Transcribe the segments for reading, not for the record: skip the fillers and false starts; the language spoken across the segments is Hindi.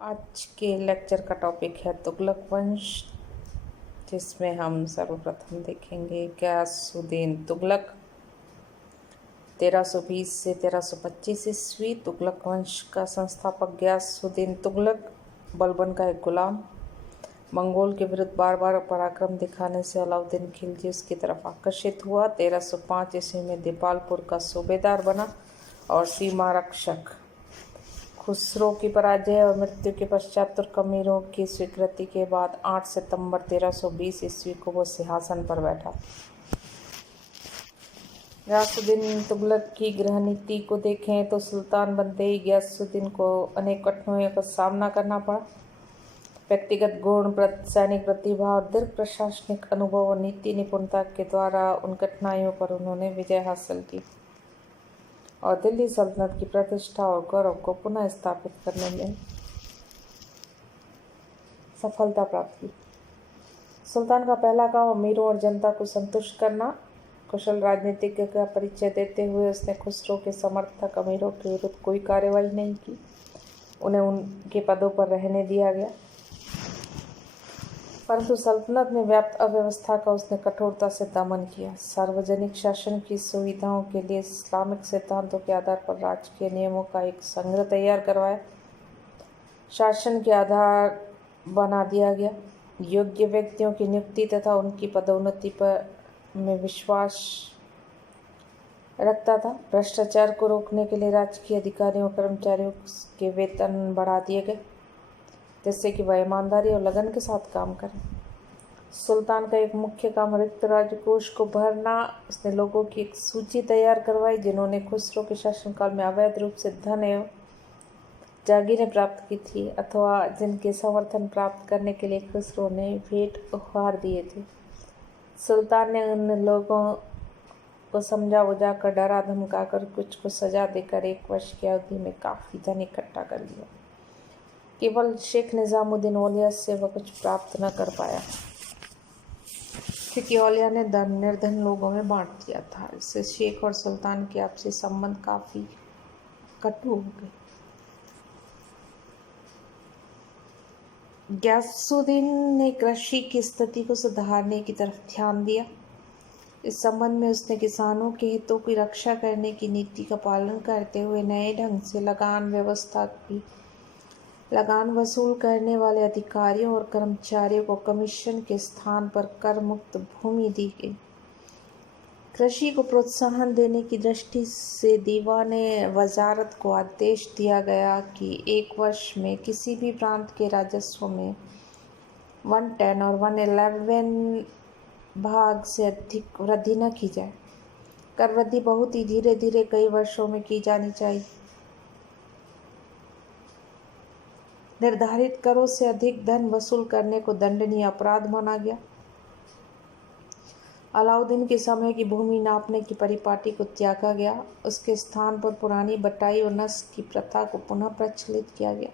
आज के लेक्चर का टॉपिक है तुगलक वंश, जिसमें हम सर्वप्रथम देखेंगे गयासुद्दीन तुगलक 1320 से 1325 ईस्वी। तुगलक वंश का संस्थापक गयासुद्दीन तुगलक बलबन का एक गुलाम, मंगोल के विरुद्ध बार बार पराक्रम दिखाने से अलाउद्दीन खिलजी उसकी तरफ आकर्षित हुआ। 1305 ईस्वी में दीपालपुर का सूबेदार बना और सीमा रक्षक। खुसरो की पराजय और मृत्यु के पश्चात तुर्कमीरों की स्वीकृति के बाद 8 सितंबर 1320 ईस्वी को वो सिंहासन पर बैठा। गयासुद्दीन तुगलक की गृह नीति को देखें तो सुल्तान बनते ही गयासुद्दीन को अनेक कठिनाइयों का सामना करना पड़ा। व्यक्तिगत गुण, सैनिक प्रतिभा और दीर्घ प्रशासनिक अनुभव और नीति निपुणता के द्वारा उन कठिनाइयों पर उन्होंने विजय हासिल की और दिल्ली सल्तनत की प्रतिष्ठा और गौरव को पुनः स्थापित करने में सफलता प्राप्त की। सुल्तान का पहला काम अमीरों और जनता को संतुष्ट करना। कुशल राजनीतिज्ञ का परिचय देते हुए उसने खुसरो के समर्थक अमीरों के विरुद्ध कोई कार्रवाई नहीं की, उन्हें उनके पदों पर रहने दिया गया। परंतु सल्तनत में व्याप्त अव्यवस्था का उसने कठोरता से दमन किया। सार्वजनिक शासन की सुविधाओं के लिए इस्लामिक सिद्धांतों के आधार पर राजकीय नियमों का एक संग्रह तैयार करवाया। शासन के आधार बना दिया गया। योग्य व्यक्तियों की नियुक्ति तथा उनकी पदोन्नति पर में विश्वास रखता था। भ्रष्टाचार को रोकने के लिए राजकीय अधिकारियों और कर्मचारियों के वेतन बढ़ा दिए गए, जिससे कि वह ईमानदारी और लगन के साथ काम करें। सुल्तान का एक मुख्य काम रिक्त राजकोष को भरना। उसने लोगों की एक सूची तैयार करवाई जिन्होंने खुसरो के शासनकाल में अवैध रूप से धन एवं जागीरें प्राप्त की थी अथवा जिनके समर्थन प्राप्त करने के लिए खुसरो ने भेंट उपहार दिए थे। सुल्तान ने उन लोगों को समझा बुझाकर, डरा धमकाकर, कुछ को सजा देकर 1 वर्ष की अवधि में काफ़ी धन इकट्ठा कर लिया। केवल शेख निजामुद्दीन औलिया से वह कुछ प्राप्त न कर पाया, क्योंकि औलिया ने धन निर्धन लोगों में बांट दिया था। इससे शेख और सुल्तान के आपसी संबंध काफ़ी कटु हो गए। गयासुद्दीन ने कृषि की स्थिति को सुधारने की तरफ ध्यान दिया। इस संबंध में उसने किसानों के हितों की रक्षा करने की नीति का पालन करते हुए नए ढंग से लगान वसूल करने वाले अधिकारियों और कर्मचारियों को कमीशन के स्थान पर कर मुक्त भूमि दी गई। कृषि को प्रोत्साहन देने की दृष्टि से दीवाने वजारत को आदेश दिया गया कि 1 वर्ष में किसी भी प्रांत के राजस्व में 1/10 और 1/11 भाग से अधिक वृद्धि न की जाए। कर वृद्धि बहुत ही धीरे धीरे कई वर्षों में की जानी चाहिए। निर्धारित करों से अधिक धन वसूल करने को दंडनीय अपराध माना गया। अलाउद्दीन के समय की भूमि नापने की परिपाटी को त्यागा गया। उसके स्थान पर पुरानी बटाई और नस्ल की प्रथा को पुनः प्रचलित किया गया।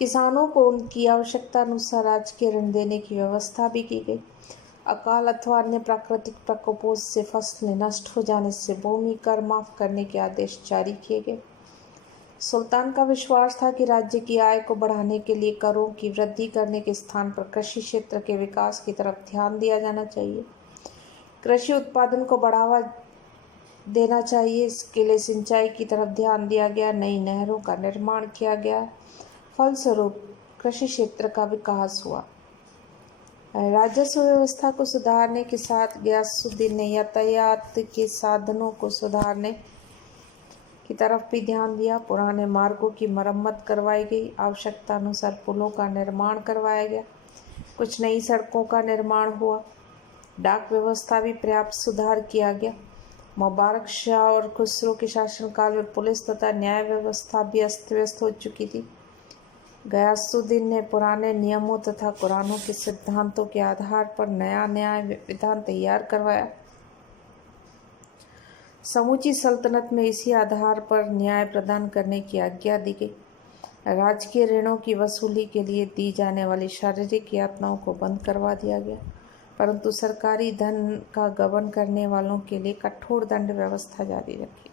किसानों को उनकी आवश्यकता अनुसार राजकीय ऋण देने की व्यवस्था भी की गई। अकाल अथवा अन्य प्राकृतिक प्रकोपों से फसलें नष्ट हो जाने से भूमि कर माफ करने के आदेश जारी किए गए। सुल्तान का विश्वास था कि राज्य की आय को बढ़ाने के लिए करों की वृद्धि करने के स्थान पर कृषि क्षेत्र के विकास की तरफ ध्यान दिया जाना चाहिए। कृषि उत्पादन को बढ़ावा देना चाहिए। इसके लिए सिंचाई की तरफ ध्यान दिया गया। नई नहरों का निर्माण किया गया। फलस्वरूप कृषि क्षेत्र का विकास हुआ। राजस्व व्यवस्था को सुधारने के साथ गयासुद्दीन ने यातायात के साधनों को सुधारने की तरफ भी ध्यान दिया। पुराने मार्गों की मरम्मत करवाई गई। आवश्यकता अनुसार पुलों का निर्माण करवाया गया। कुछ नई सड़कों का निर्माण हुआ। डाक व्यवस्था भी पर्याप्त सुधार किया गया। मुबारक शाह और खुसरो के शासनकाल में पुलिस तथा न्याय व्यवस्था भी अस्त व्यस्त हो चुकी थी। गयासुद्दीन ने पुराने नियमों तथा कुरानों के सिद्धांतों के आधार पर नया न्याय विधान तैयार करवाया। समूची सल्तनत में इसी आधार पर न्याय प्रदान करने की आज्ञा दी गई। राजकीय ऋणों की वसूली के लिए दी जाने वाली शारीरिक यातनाओं को बंद करवा दिया गया, परंतु सरकारी धन का गबन करने वालों के लिए कठोर दंड व्यवस्था जारी रखी।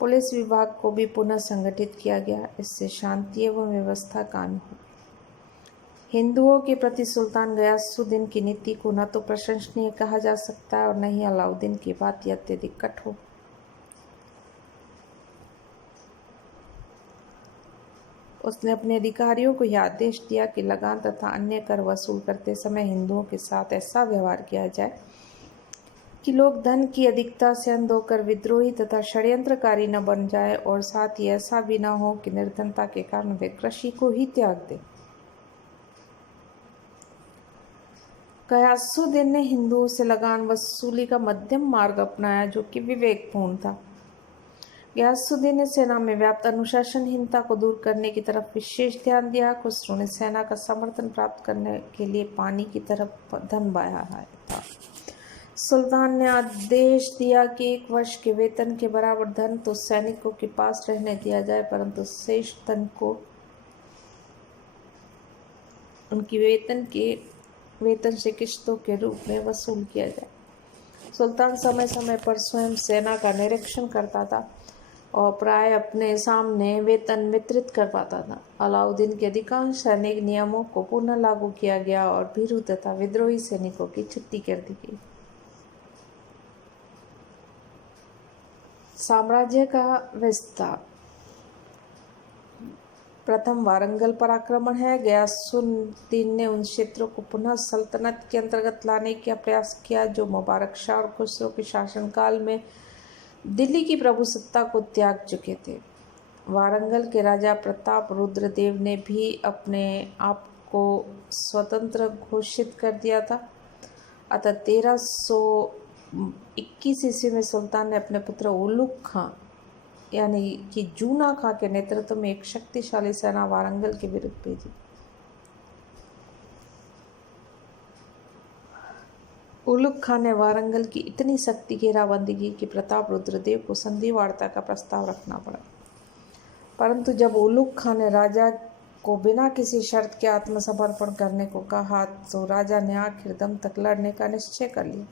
पुलिस विभाग को भी पुनः संगठित किया गया। इससे शांति एवं व्यवस्था कायम हुई। हिंदुओं के प्रति सुल्तान गयासुद्दीन की नीति को न तो प्रशंसनीय कहा जा सकता है और न ही अलाउद्दीन की बात यह अत्यधिक कठोर। उसने अपने अधिकारियों को यह आदेश दिया कि लगान तथा अन्य कर वसूल करते समय हिंदुओं के साथ ऐसा व्यवहार किया जाए कि लोग धन की अधिकता से अंध होकर विद्रोही तथा षड्यंत्रकारी न बन जाए, और साथ ही ऐसा भी न हो कि निर्धनता के कारण वे कृषि को ही त्याग दें। गयासुद्दीन ने हिंदुओं से लगान वसूली का मध्यम मार्ग अपनाया, जो कि विवेकपूर्ण था। गयासुद्दीन ने सेना में व्याप्त अनुशासनहीनता को दूर करने की तरफ विशेष ध्यान दिया। खुसरो ने सेना का समर्थन प्राप्त करने के लिए पानी की तरफ धन बहाया था। सुल्तान ने आदेश दिया कि 1 वर्ष के वेतन के बराबर धन तो सैनिकों के पास रहने दिया जाए, परंतु शेष धन को उनकी वेतन से किश्तों के रूप में वसूल किया जाए। सुल्तान समय समय पर स्वयं सेना का निरीक्षण करता था और प्राय अपने सामने वेतन वितरित कर पाता था। अलाउद्दीन के अधिकांश सैनिक नियमों को पुनः लागू किया गया और भीरू तथा विद्रोही सैनिकों की छुट्टी कर दी गई। साम्राज्य का विस्तार। प्रथम वारंगल पर आक्रमण है। गयासुद्दीन ने उन क्षेत्रों को पुनः सल्तनत के अंतर्गत लाने का प्रयास किया जो मुबारक शाह और खुसरो के शासनकाल में दिल्ली की प्रभुसत्ता को त्याग चुके थे। वारंगल के राजा प्रताप रुद्रदेव ने भी अपने आप को स्वतंत्र घोषित कर दिया था। अतः 1321 ईस्वी में सुल्तान ने अपने पुत्र उलुग खां यानी कि जूना खां के नेतृत्व में एक शक्तिशाली सेना वारंगल के विरुद्ध भेजी। उलुग खां ने वारंगल की इतनी सख्ती घेराबंदी की कि प्रताप रुद्रदेव को संधि वार्ता का प्रस्ताव रखना पड़ा। परंतु जब उलुग खां ने राजा को बिना किसी शर्त के आत्मसमर्पण करने को कहा तो राजा ने आखिर दम तक लड़ने का निश्चय कर लिया।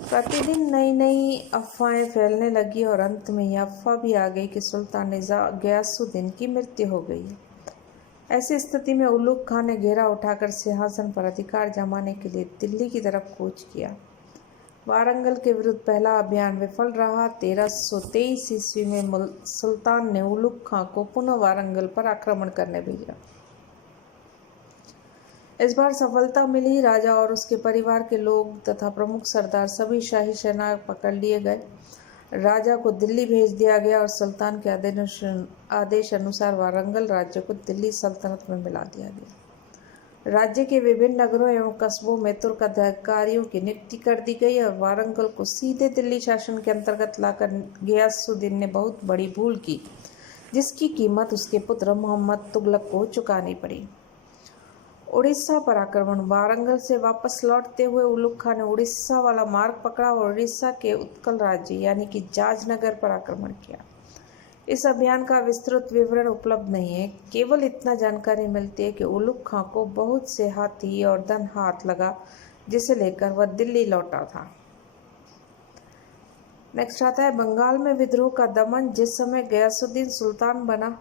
प्रतिदिन नई नई अफवाहें फैलने लगी और अंत में यह अफवाह भी आ गई कि सुल्तान गयासुद्दीन की मृत्यु हो गई है। ऐसी स्थिति में उलुग खां ने घेरा उठाकर सिंहासन पर अधिकार जमाने के लिए दिल्ली की तरफ कूच किया। वारंगल के विरुद्ध पहला अभियान विफल रहा। 1323 ईस्वी में सुल्तान ने उलुग खां को पुनः वारंगल पर आक्रमण करने भेजा। इस बार सफलता मिली। राजा और उसके परिवार के लोग तथा प्रमुख सरदार सभी शाही सेना पकड़ लिए गए। राजा को दिल्ली भेज दिया गया और सुल्तान के आदेश अनुसार वारंगल राज्य को दिल्ली सल्तनत में मिला दिया गया। राज्य के विभिन्न नगरों एवं कस्बों में तुर्क अधिकारियों की नियुक्ति कर दी गई और वारंगल को सीधे दिल्ली शासन के अंतर्गत लाकर गयासुद्दीन ने बहुत बड़ी भूल की, जिसकी कीमत उसके पुत्र मोहम्मद तुगलक को चुकानी पड़ी। उड़ीसा पर आक्रमण। वारंगल से वापस लौटते हुए उलुग खां ने उड़ीसा वाला मार्ग पकड़ा और उड़ीसा के उत्कल राज्य यानी कि जाजनगर पर आक्रमण किया। इस अभियान का विस्तृत विवरण उपलब्ध नहीं है। केवल इतना जानकारी मिलती है कि उलुग खां को बहुत से हाथी और धन हाथ लगा, जिसे लेकर वह दिल्ली लौटा था। नेक्स्ट आता है बंगाल में विद्रोह का दमन। जिस समय गयासुद्दीन सुल्तान बना,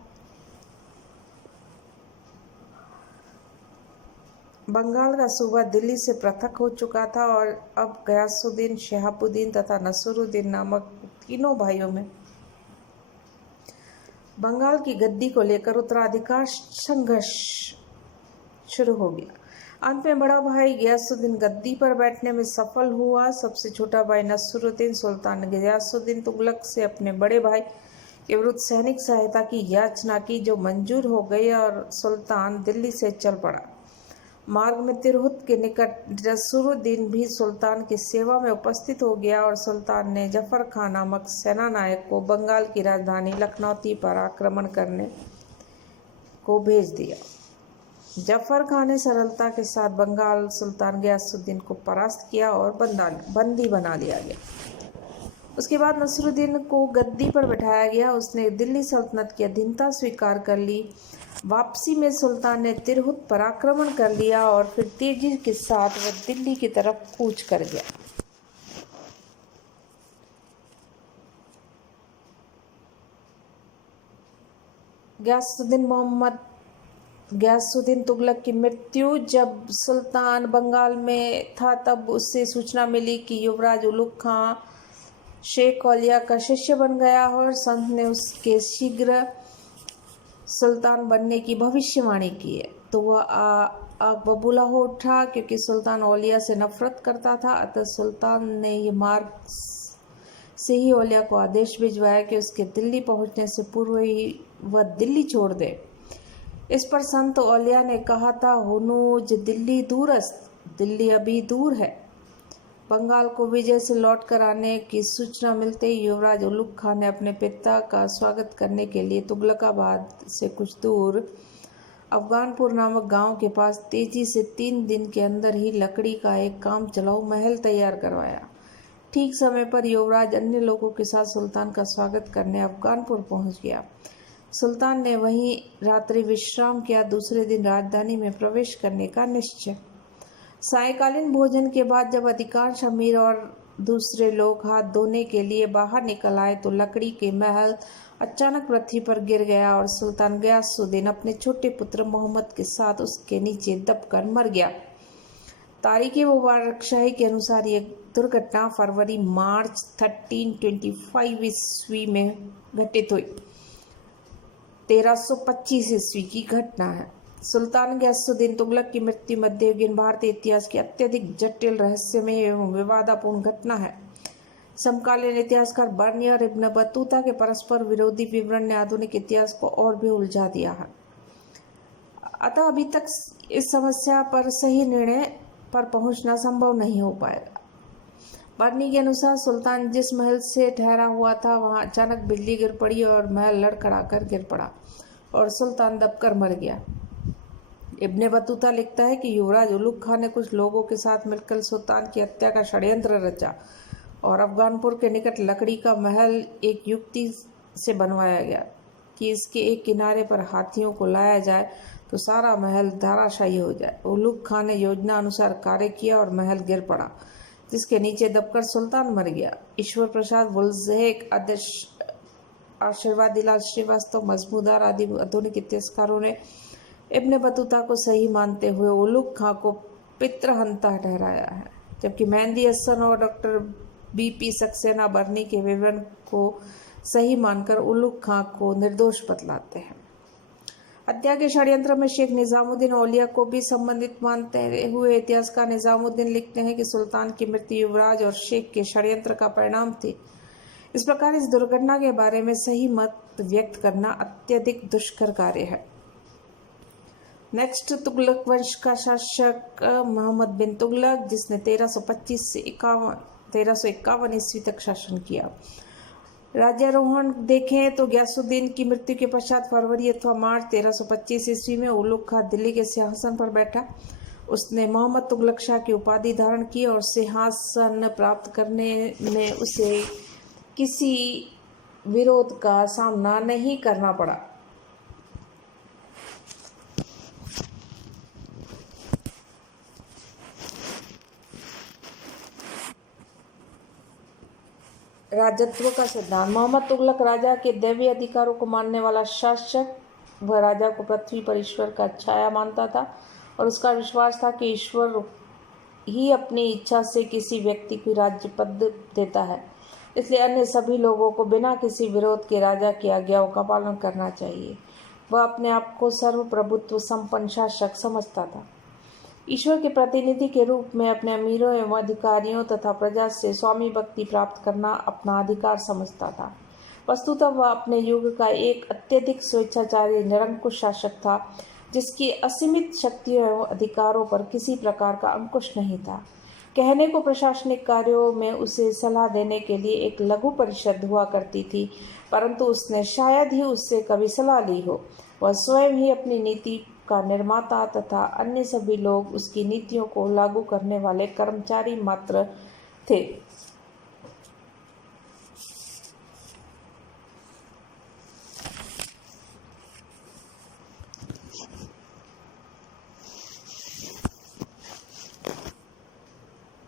बंगाल का सूबा दिल्ली से पृथक हो चुका था और अब गयासुद्दीन, शहाबुद्दीन तथा नसरुद्दीन नामक तीनों भाइयों में बंगाल की गद्दी को लेकर उत्तराधिकार संघर्ष शुरू हो गया। अंत में बड़ा भाई गयासुद्दीन गद्दी पर बैठने में सफल हुआ। सबसे छोटा भाई नसरुद्दीन सुल्तान ने गयासुद्दीन तुगलक से अपने बड़े भाई के विरुद्ध सैनिक सहायता की याचना की, जो मंजूर हो गई और सुल्तान दिल्ली से चल पड़ा। मार्ग में तिरहुत के निकट नसरुद्दीन भी सुल्तान की सेवा में उपस्थित हो गया और सुल्तान ने जफर खान नामक सेनानायक को बंगाल की राजधानी लखनौती पर आक्रमण करने को भेज दिया। जफर खान ने सरलता के साथ बंगाल सुल्तान गयासुद्दीन को परास्त किया और बंदी बना लिया गया। उसके बाद नसरुद्दीन को गद्दी पर बैठाया गया। उसने दिल्ली सल्तनत की अधीनता स्वीकार कर ली। वापसी में सुल्तान ने तिरहुत पर आक्रमण कर लिया और फिर तेजी के साथ वह दिल्ली की तरफ कूच कर गया। गयासुद्दीन तुगलक की मृत्यु। जब सुल्तान बंगाल में था तब उससे सूचना मिली कि युवराज उलुग खां शेख औलिया का शिष्य बन गया और संत ने उसके शीघ्र सुल्तान बनने की भविष्यवाणी की है। तो वह आग बबूला हो उठा, क्योंकि सुल्तान औलिया से नफरत करता था। अतः सुल्तान ने ये मार्ग से ही औलिया को आदेश भिजवाया कि उसके दिल्ली पहुंचने से पूर्व ही वह दिल्ली छोड़ दे। इस पर संत औलिया ने कहा था, हुनूज दिल्ली दूरस्त, दिल्ली अभी दूर है। बंगाल को विजय से लौटकर आने की सूचना मिलते ही युवराज उलुग खां ने अपने पिता का स्वागत करने के लिए तुगलकाबाद से कुछ दूर अफगानपुर नामक गांव के पास तेजी से 3 दिन के अंदर ही लकड़ी का एक काम चलाऊ महल तैयार करवाया। ठीक समय पर युवराज अन्य लोगों के साथ सुल्तान का स्वागत करने अफगानपुर पहुंच गया। सुल्तान ने वहीं रात्रि विश्राम किया। दूसरे दिन राजधानी में प्रवेश करने का निश्चय। सायंकालीन भोजन के बाद जब अधिकांश अमीर और दूसरे लोग हाथ धोने के लिए बाहर निकल आए तो लकड़ी के महल अचानक पृथ्वी पर गिर गया और सुल्तान गयासुद्दीन अपने छोटे पुत्र मोहम्मद के साथ उसके नीचे दबकर मर गया। तारीखी मुबारकशाही के अनुसार यह दुर्घटना फरवरी मार्च 1325 ईस्वी में घटित हुई। 1325 ईस्वी की घटना है। सुल्तान गयासुद्दीन तुगलक की मृत्यु मध्ययुगीन भारतीय इतिहास की अत्यधिक जटिल, रहस्यमय एवं विवादापूर्ण घटना है। समकालीन इतिहासकार बर्नियर और इब्न बतूता के परस्पर विरोधी विवरण ने आधुनिक इतिहास को और भी उलझा दिया है। अतः अभी तक इस समस्या पर सही निर्णय पर पहुंचना संभव नहीं हो पाएगा। बर्नी के अनुसार सुल्तान जिस महल से ठहरा हुआ था वहां अचानक बिजली गिर पड़ी और महल लड़खड़ाकर गिर पड़ा और सुल्तान दबकर मर गया। इब्ने बतूता लिखता है कि युवराज उलुग खां ने कुछ लोगों के साथ मिलकर सुल्तान की हत्या का षड्यंत्र रचा और अफगानपुर के निकट लकड़ी का महल एक युक्ति से बनवाया गया कि इसके एक किनारे पर हाथियों को लाया जाए तो सारा महल धराशायी हो जाए। उलुग खां ने योजना अनुसार कार्य किया और महल गिर पड़ा, जिसके नीचे दबकर सुल्तान मर गया। ईश्वर प्रसाद वुल्जेक, आशीर्वादीलाल श्रीवास्तव, मजमूदार आदि आधुनिक इतिहासकारों ने इब्ने बतूता को सही मानते हुए उलुग खां को पितृहंता ठहराया है, जबकि मेहंदी हसन और डॉक्टर बीपी सक्सेना बर्नी के विवरण को सही मानकर उलुग खां को निर्दोष बतलाते हैं। हत्या के षड्यंत्र में शेख निजामुद्दीन औलिया को भी संबंधित मानते हुए इतिहासकार निजामुद्दीन लिखते हैं कि सुल्तान की मृत्यु युवराज और शेख के षड्यंत्र का परिणाम थी। इस प्रकार इस दुर्घटना के बारे में सही मत व्यक्त करना अत्यधिक दुष्कर कार्य है। नेक्स्ट, तुगलक वंश का शासक मोहम्मद बिन तुगलक, जिसने 1325 से 1351 ईस्वी तक शासन किया। राज्यारोहण देखें तो गयासुद्दीन की मृत्यु के पश्चात फरवरी अथवा मार्च 1325 ईस्वी में उलुग खां दिल्ली के सिंहासन पर बैठा। उसने मोहम्मद तुगलक शाह की उपाधि धारण की और सिंहासन प्राप्त करने में उसे किसी विरोध का सामना नहीं करना पड़ा। राजत्व का सिद्धांत। मोहम्मद तुगलक राजा के दैवीय अधिकारों को मानने वाला शासक। वह राजा को पृथ्वी पर ईश्वर का छाया मानता था और उसका विश्वास था कि ईश्वर ही अपनी इच्छा से किसी व्यक्ति को राज्य पद देता है, इसलिए अन्य सभी लोगों को बिना किसी विरोध के राजा की आज्ञाओं का पालन करना चाहिए। वह अपने आप को सर्वप्रभुत्व संपन्न शासक समझता था। ईश्वर के प्रतिनिधि के रूप में अपने अमीरों एवं अधिकारियों तथा प्रजा से स्वामी भक्ति प्राप्त करना अपना अधिकार समझता था। वस्तुतः वह अपने युग का एक अत्यधिक स्वेच्छाचारी निरंकुश शासक था, जिसकी असीमित शक्तियों एवं अधिकारों पर किसी प्रकार का अंकुश नहीं था। कहने को प्रशासनिक कार्यों में उसे सलाह देने के लिए एक लघु परिषद हुआ करती थी, परंतु उसने शायद ही उससे कभी सलाह ली हो। वह स्वयं ही अपनी नीति का निर्माता तथा अन्य सभी लोग उसकी नीतियों को लागू करने वाले कर्मचारी मात्र थे।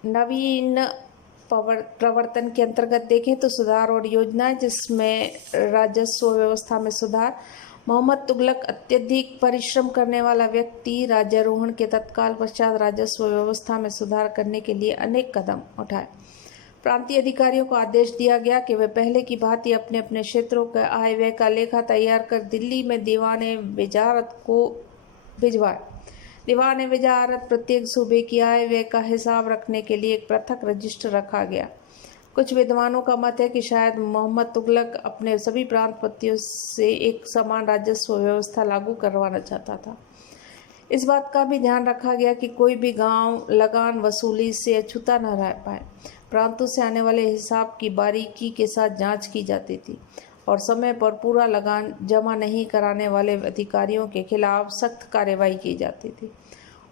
नवीन प्रवर्तन के अंतर्गत देखें तो सुधार और योजनाएं, जिसमें राजस्व व्यवस्था में सुधार, मोहम्मद तुगलक अत्यधिक परिश्रम करने वाला व्यक्ति राज्यारोहण के तत्काल पश्चात राजस्व व्यवस्था में सुधार करने के लिए अनेक कदम उठाए। प्रांतीय अधिकारियों को आदेश दिया गया कि वे पहले की भांति अपने अपने क्षेत्रों का आय व्यय का लेखा तैयार कर दिल्ली में दीवाने वजारत को भिजवाए। दीवाने वजारत प्रत्येक सूबे की आय व्यय का हिसाब रखने के लिए एक पृथक रजिस्टर रखा गया। कुछ विद्वानों का मत है कि शायद मोहम्मद तुगलक अपने सभी प्रांतपतियों से एक समान राजस्व व्यवस्था लागू करवाना चाहता था। इस बात का भी ध्यान रखा गया कि कोई भी गांव लगान वसूली से अछूता न रह पाए। प्रांतों से आने वाले हिसाब की बारीकी के साथ जांच की जाती थी और समय पर पूरा लगान जमा नहीं कराने वाले अधिकारियों के खिलाफ सख्त कार्रवाई की जाती थी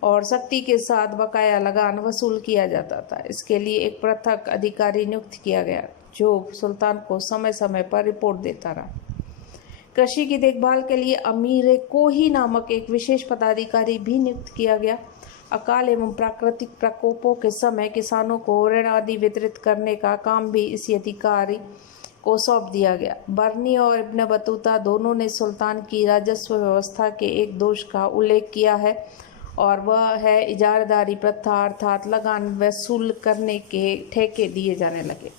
और सख्ती के साथ बकाया लगान वसूल किया जाता था। इसके लिए एक पृथक अधिकारी नियुक्त किया गया जो सुल्तान को समय समय पर रिपोर्ट देता रहा। कृषि की देखभाल के लिए अमीर कोही नामक एक विशेष पदाधिकारी भी नियुक्त किया गया। अकाल एवं प्राकृतिक प्रकोपों के समय किसानों को ऋण आदि वितरित करने का काम भी इसी अधिकारी को सौंप दिया गया। बर्नी और इब्न बतूता दोनों ने सुल्तान की राजस्व व्यवस्था के एक दोष का उल्लेख किया है और वह है इजारादारी प्रथा, अर्थात लगान वसूल करने के ठेके दिए जाने लगे।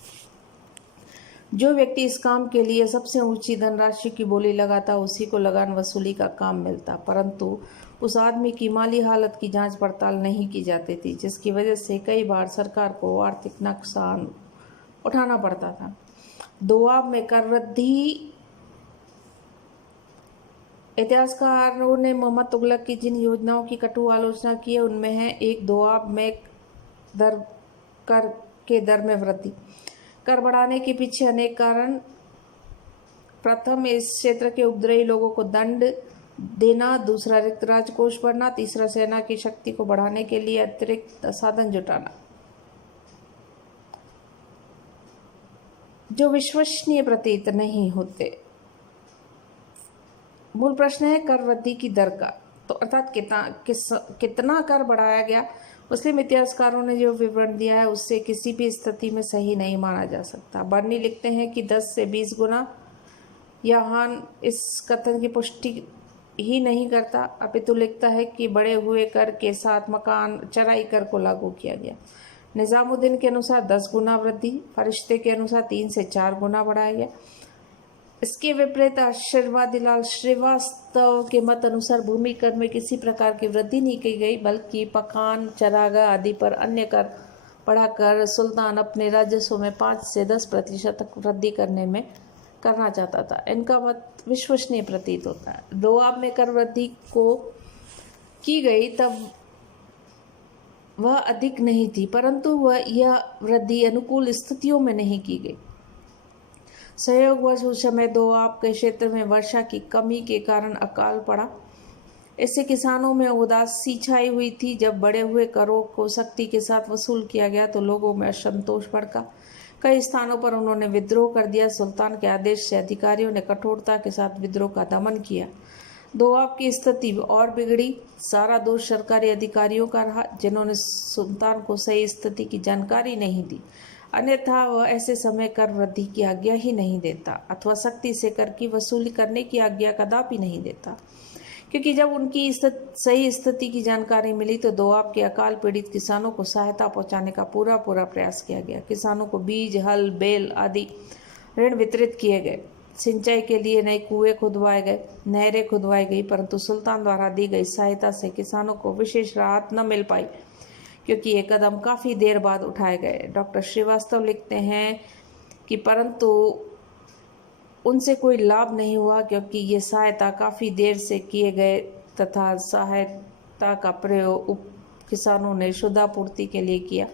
जो व्यक्ति इस काम के लिए सबसे ऊंची धनराशि की बोली लगाता उसी को लगान वसूली का काम मिलता, परंतु उस आदमी की माली हालत की जांच पड़ताल नहीं की जाती थी, जिसकी वजह से कई बार सरकार को आर्थिक नुकसान उठाना पड़ता था। दोआब में कर वृद्धि। इतिहासकारों ने मोहम्मद तुगलक की जिन योजनाओं की कटु आलोचना की है उनमें है एक, दोआब में कर के दर में वृद्धि। कर बढ़ाने के पीछे अनेक कारण। प्रथम, इस क्षेत्र के उपद्रवी लोगों को दंड देना, दूसरा रिक्त राजकोष बढ़ना, तीसरा सेना की शक्ति को बढ़ाने के लिए अतिरिक्त साधन जुटाना जो विश्वसनीय प्रतीत नहीं होते। मूल प्रश्न है कर वृद्धि की दर का, तो अर्थात कितना कर बढ़ाया गया। मुस्लिम इतिहासकारों ने जो विवरण दिया है उससे किसी भी स्थिति में सही नहीं माना जा सकता। बर्नी लिखते हैं कि 10 से 20 गुना। यहाँ इस कथन की पुष्टि ही नहीं करता, अपितु लिखता है कि बढ़े हुए कर के साथ मकान चराई कर को लागू किया गया। निजामुद्दीन के अनुसार 10 गुना वृद्धि, फरिश्ते के अनुसार 3 से 4 गुना बढ़ाया गया। इसके विपरीत आशीर्वादीलाल श्रीवास्तव के मत अनुसार भूमि कर में किसी प्रकार की वृद्धि नहीं की गई, बल्कि पकान, चरागाह आदि पर अन्य कर बढ़ाकर सुल्तान अपने राजस्व में 5 से 10% तक वृद्धि करना चाहता था। इनका मत विश्वसनीय प्रतीत होता है। दोआब में कर वृद्धि को की गई तब वह अधिक नहीं थी, परंतु यह वृद्धि अनुकूल स्थितियों में नहीं की गई। संयोगवश उस समय दोआब के क्षेत्र में वर्षा की कमी के कारण अकाल पड़ा। इससे किसानों में उदासी छाई हुई थी। जब बढ़े हुए करों को सख्ती के साथ वसूल किया गया तो लोगों में असंतोष भड़का। कई स्थानों पर उन्होंने विद्रोह कर दिया। सुल्तान के आदेश से अधिकारियों ने कठोरता के साथ विद्रोह का दमन किया। दोआब की स्थिति और बिगड़ी। सारा दोष सरकारी अधिकारियों का रहा, जिन्होंने सुल्तान को सही स्थिति की जानकारी नहीं दी, अन्यथा वह ऐसे समय कर वृद्धि की आज्ञा ही नहीं देता अथवा सख्ती से कर की वसूली करने की आज्ञा कदापि नहीं देता, क्योंकि जब उनकी सही स्थिति की जानकारी मिली तो दोआब के अकाल पीड़ित किसानों को सहायता पहुंचाने का पूरा प्रयास किया गया। किसानों को बीज, हल, बेल आदि ऋण वितरित किए गए। सिंचाई के लिए नए कुएं खुदवाए गए, नहरें खुदवाई गई, परंतु सुल्तान द्वारा दी गई सहायता से किसानों को विशेष राहत न मिल पाई, क्योंकि ये कदम काफ़ी देर बाद उठाए गए। डॉक्टर श्रीवास्तव लिखते हैं कि परंतु उनसे कोई लाभ नहीं हुआ, क्योंकि ये सहायता काफ़ी देर से किए गए तथा सहायता का प्रयोग किसानों ने शुद्धापूर्ति के लिए किया।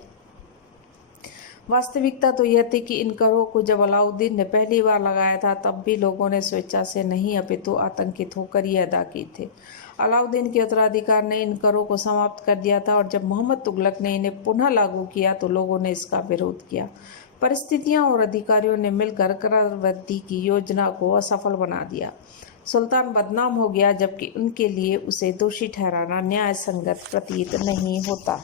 वास्तविकता तो यह थी कि इन करों को जब अलाउद्दीन ने पहली बार लगाया था तब भी लोगों ने स्वेच्छा से नहीं अपितु आतंकित होकर ये अदा की थे। अलाउद्दीन के उत्तराधिकार ने इन करों को समाप्त कर दिया था और जब मोहम्मद तुगलक ने इन्हें पुनः लागू किया तो लोगों ने इसका विरोध किया। परिस्थितियां और अधिकारियों ने मिलकर कर वृद्धि की योजना को असफल बना दिया। सुल्तान बदनाम हो गया, जबकि उनके लिए उसे दोषी ठहराना न्याय संगत प्रतीत नहीं होता।